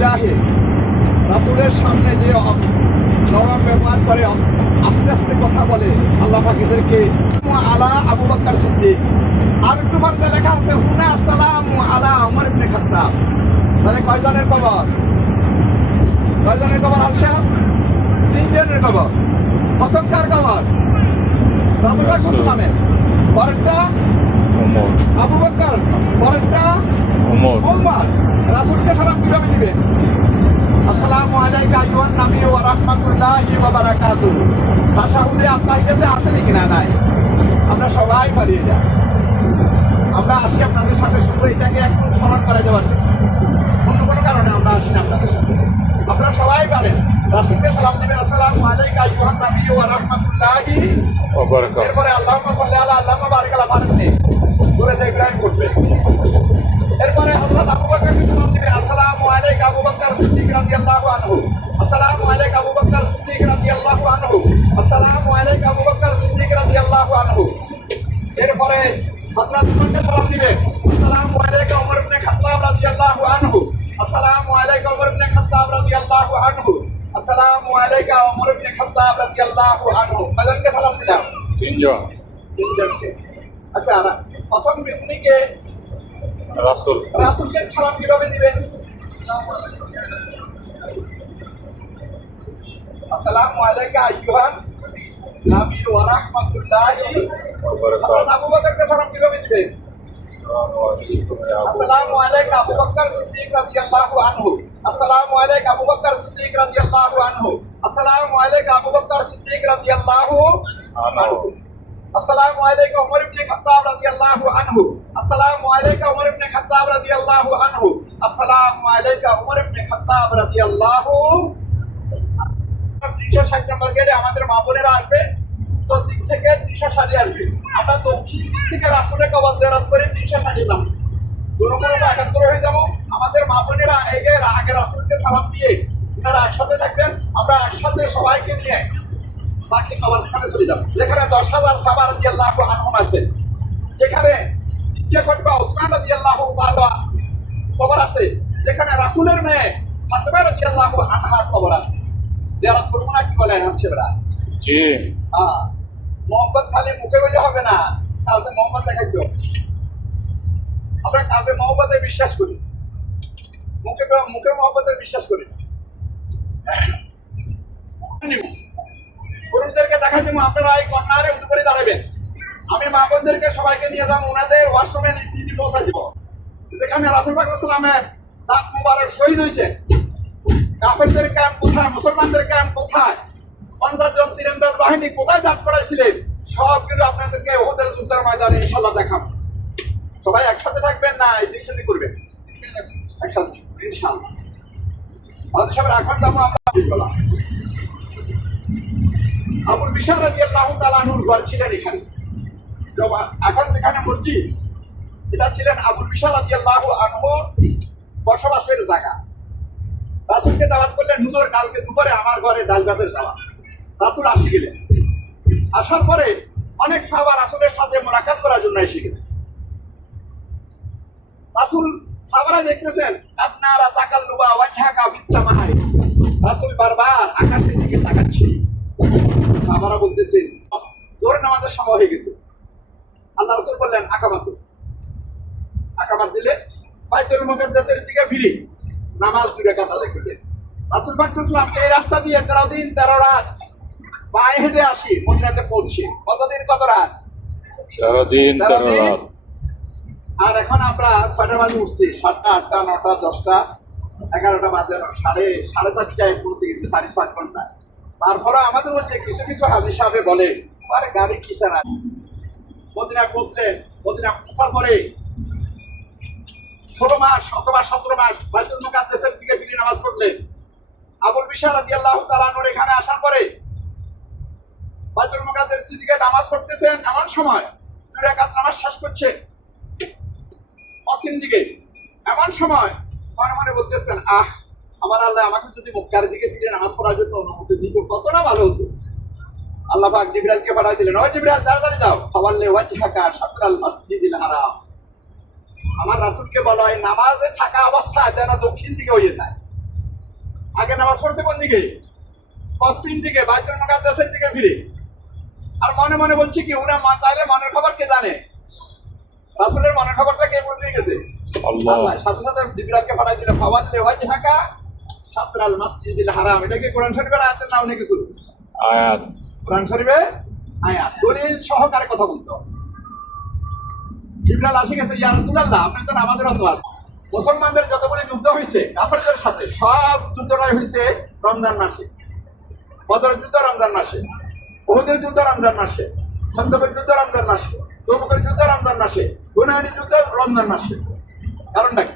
মুজাহিদ রাসূলের সামনে যে নরম ব্যবহার করে, আস্তে আস্তে কথা বলে, আল্লাহ পাক এদেরকে আলা আবু বকর সিদ্দিক। আর একটু বার্তা লেখা আছে হুনা আসসালামু আলা উমর ইবনে খাত্তাব। তাহলে কয়জনের কবর? কয়জনের কবর আলসা? 3 জনের কবর। প্রথম কার কবর? রাসূল সাল্লামের। পরেরটা আবু বকর, পরেরটা ওমর। রাসূলকে সালাম কিভাবে দিবেন? আসসালামু আলাইকা আইয়ুহান নবী ওয়া রাহমাতুল্লাহি ওয়া বারাকাতুহু। তাশাহুদে আত্মাহিয়াতে আছে নাকি? না, নাই। আমরা সবাই পারিয়ে যাই। আমরা আসি আপনাদের সাথে শুধু এটাকে একটু স্মরণ করা যাবার, অন্য কোনো কারণে আমরা আসি না আপনাদের সাথে। আপনারা সবাই পারেন রাসূলকে সালাম দিবেন, আসসালামু আলাইকা আইয়ুহান নবী ওয়া রাহমাতুল্লাহি ওয়া বারাকাতুহু। এরপরে আল্লাহুম্মা সাল্লি আলা আল্লাহুম্মা বারিক আলা পারেননি করে দিয়ে ইব্রাহিম করবে। এরপরে হযরত আবু বকরকে সালাম দিবেন, আসসালামু আলাইকা আবু বকর সিদ্দিক রাদিয়াল্লাহু আনহু। আসসালামু আলাইকা আবু বকর সিদ্দিক রাদিয়াল্লাহু আনহু। আসসালামু আলাইকা আবু বকর সিদ্দিক রাদিয়াল্লাহু আনহু। এরপরে হযরত উমরকে সালাম দিবেন, আসসালামু আলাইকা উমর ইবনে খাত্তাব রাদিয়াল্লাহু আনহু। আসসালামু আলাইকা উমর ইবনে খাত্তাব রাদিয়াল্লাহু আনহু। আসসালামু আলাইকা উমর ইবনে খাত্তাব রাদিয়াল্লাহু আনহু। কয়জনকে সালাম দিলাম? 3 জন। 3 জনকে। আচ্ছা, প্রথম ব্যক্তিকে রাসূলকে সালাম কিভাবে দিবেন? আসসালামু আলাইকা আইয়ুহান নবী ওয়া রাহমাতুল্লাহি ওয়া বারাকাতুহু। আবু বকরকে সালাম কিভাবে দিবেন? আসসালামু আলাইকা আবু বকর সিদ্দিক রাদিয়াল্লাহু আনহু। আসসালামু আলাইকা আবু বকর সিদ্দিক রাদিয়াল্লাহু আনহু। আসসালামু আলাইকা আবু বকর সিদ্দিক রাদিয়াল্লাহু আনহু। আসসালামু আলাইকা উমর ইবনে খাত্তাব রাদিয়াল্লাহু আনহু। আসসালামু আলাইকা উমর ইবনে খাত্তাব রাদিয়াল্লাহু আনহু। আসসালামু আলাইকা উমর ইবনে খাত্তাব রাদিয়াল্লাহু। 360 নম্বর গেটে আমাদের মা বোনেরা আসবে, উত্তর দিক থেকে 360 আসবে। আমরা দক্ষিণ দিক থেকে রাসূলের কবর জিয়ারত করে 360 যাব। কোনো একাত্তর হয়ে যাব। আমাদের মা বোনেরা আগে রাসূলকে সালাম দিয়ে আপনারা একসাথে থাকবেন, আমরা একসাথে সবাইকে নিয়ে বাকি কবরস্থানে চলে যাব, যেখানে 10,000 সাহাবা রাদিয়াল্লাহু আনহুম আছে, যেখানে দ্বিতীয় খলিফা ওসমান রাদিয়াল্লাহু তাআলা কবর আছে, যেখানে রাসূলের মেয়ে ফাতেমা রাদিয়াল্লাহু আনহার কবর আছে। জিয়ারত করব না? কি বলেন হামশেবরা? জি। মোহাম্মদ খালি মুখে বললে হবে না, কাজে মোহাম্মদ দেখাইতে হবে। আমরা কাজে মোহাম্মদে বিশ্বাস করি, মুখে মোহাম্মদের বিশ্বাস করি। পুরুষদেরকে দেখাই দেবো, আপনারা এই কন্যারে উঁচু করে দাঁড়াবেন। আমি মা বোনদেরকে সবাইকে নিয়ে যাবো, ওনাদের ওয়াশরুমে নীতি পৌঁছা দিব, যেখানে রাসূল পাক সাল্লাল্লাহু আলাইহি ওয়াসাল্লামের দাঁত মুবারক শহীদ হয়েছে। কাফেরদের ক্যাম্প কোথায়, মুসলমানদের ক্যাম্প কোথায়, 50 জন তীরন্দাজ বাহিনী কোথায় দাঁড় করাইছিলেন, সবগুলো আপনাদেরকে উহুদের যুদ্ধের ময়দানে ইনশাআল্লাহ দেখাবো। সবাই একসাথে থাকবেন না এই দৃশ্যটি করবেন একসাথে ইনশাআল্লাহ। আমাদের সবার এখন যাবো আমরা আবুল বিশার রাদিয়াল্লাহু তাআলা আনহুর ঘর ছিলেন এখানে। এখন যেখানে মসজিদ, এটা ছিলেন আবুল বিশার রাদিয়াল্লাহু আনহু বসবাসের জায়গা। রাসূলকে দাওয়াত করলেন, হুজুর কালকে দুপুরে আমার ঘরে ডাল ভাতের দাওয়াত। রাসূল আসি গেলেন। আসার পরে অনেক সাহাবা রাসূলের সাথে মুলাকাত করার জন্য এসে গেলেন। রাসূল সাহাবারা দেখতেছেন আপনারা তাকাল্লুবা ওয়াজহাকা ফিস সামাই। রাসূল বারবার আকাশের দিকে তাকাচ্ছে। সাহাবারা বলতেছেন জোহর নামাজের সময় হয়ে গেছে। আল্লাহ রাসূল বললেন আকাবাত দিলে বাইতুল মুকাদ্দাসের দিকে ফিরে নামাজ 2 রাকাত আদায় করলেন। রাসূল পাক সাল্লাল্লাহু আলাইহি ওয়াসাল্লাম এই রাস্তা দিয়ে 13 দিন 13 রাত পায়ে হেঁটে আসি মদিনাতে পৌঁছে। কতদিন কত রাত? 13 দিন 13 রাত। আর এখন আমরা 6টা বাজে উঠছি, 7টা 8টা 9টা 10টা 11টা বাজে, 4:30টায় পৌঁছে গেছি, 7.5 ঘন্টা। তারপরে আমাদের মধ্যে কিছু কিছু হাজী সাহেব বলে আরে গাড়ি কিসে না। মদিনা পৌঁছলেন, মদিনা পৌঁছার পরে 16 মাস অথবা 17 মাস বাইতুল মুকাদ্দাসের দিকে ফিরে নামাজ পড়লেন। আবুল বিশার রাদিয়াল্লাহু তাআলা আনহু এখানে আসার পরে বাইতুল মুকাদ্দাসের দিকে নামাজ পড়তেছেন। এমন সময় 2 রাকাত নামাজ শেষ করছেন পশ্চিম দিকে। এমন সময় মনে মনে বলতেছেন আমার আল্লাহ আমাকে যদি মক্কার দিকে ফিরে নামাজ পড়ার জন্য অনুমতি দিত কত না ভালো হতো। আল্লাহ পাক জিবরাইলকে পাঠিয়ে দিলেন, ওই জিবরাইল তাড়াতাড়ি যাও, ফাওয়াল্লি ওয়াজহাকা শাতরাল মাসজিদিল হারাম। আমার রাসূলকে বলা হয় নামাজে থাকা অবস্থায় যেন দক্ষিণ দিকে হয়ে যায়। আগে নামাজ পড়ছে কোন দিকে? পশ্চিম দিকে, বাইতুল মুকাদ্দাসের দিকে ফিরে। আর মনে মনে বলছি কি, উনি তাহলে মনের খবর কে জানে? রাসূলের মনের খবরটা কে বুঝে গেছে? আল্লাহ। আল্লাহ। সাথে সাথে জিবরাইলকে পাঠাই দিল, ফাওয়াল্লি ওয়াজহাকা শাতরাল মাসজিদিল হারাম। এটা কি কোরআন শরীফের আয়াতের নাম নাকি কিছু? আয়াত। কোরআন শরীফে আয়াত, দলিল সহকারে কথা বলতো। জিবরাইল আসে গেছে, ইয়া রাসূলুল্লাহ, আপনি তো আমাদের অত আছে। মুসলমানদের যতগুলি যুদ্ধ হয়েছে কাফেরদের সাথে, সব যুদ্ধটাই হয়েছে রমজান মাসে। বদরের যুদ্ধ রমজান মাসে, উহুদের যুদ্ধ রমজান মাসে, খন্দকের যুদ্ধ রমজান মাসে, তবুকের যুদ্ধ রমজান মাসে, হুনাইনের যুদ্ধ রমজান মাসে। কারণটা কি?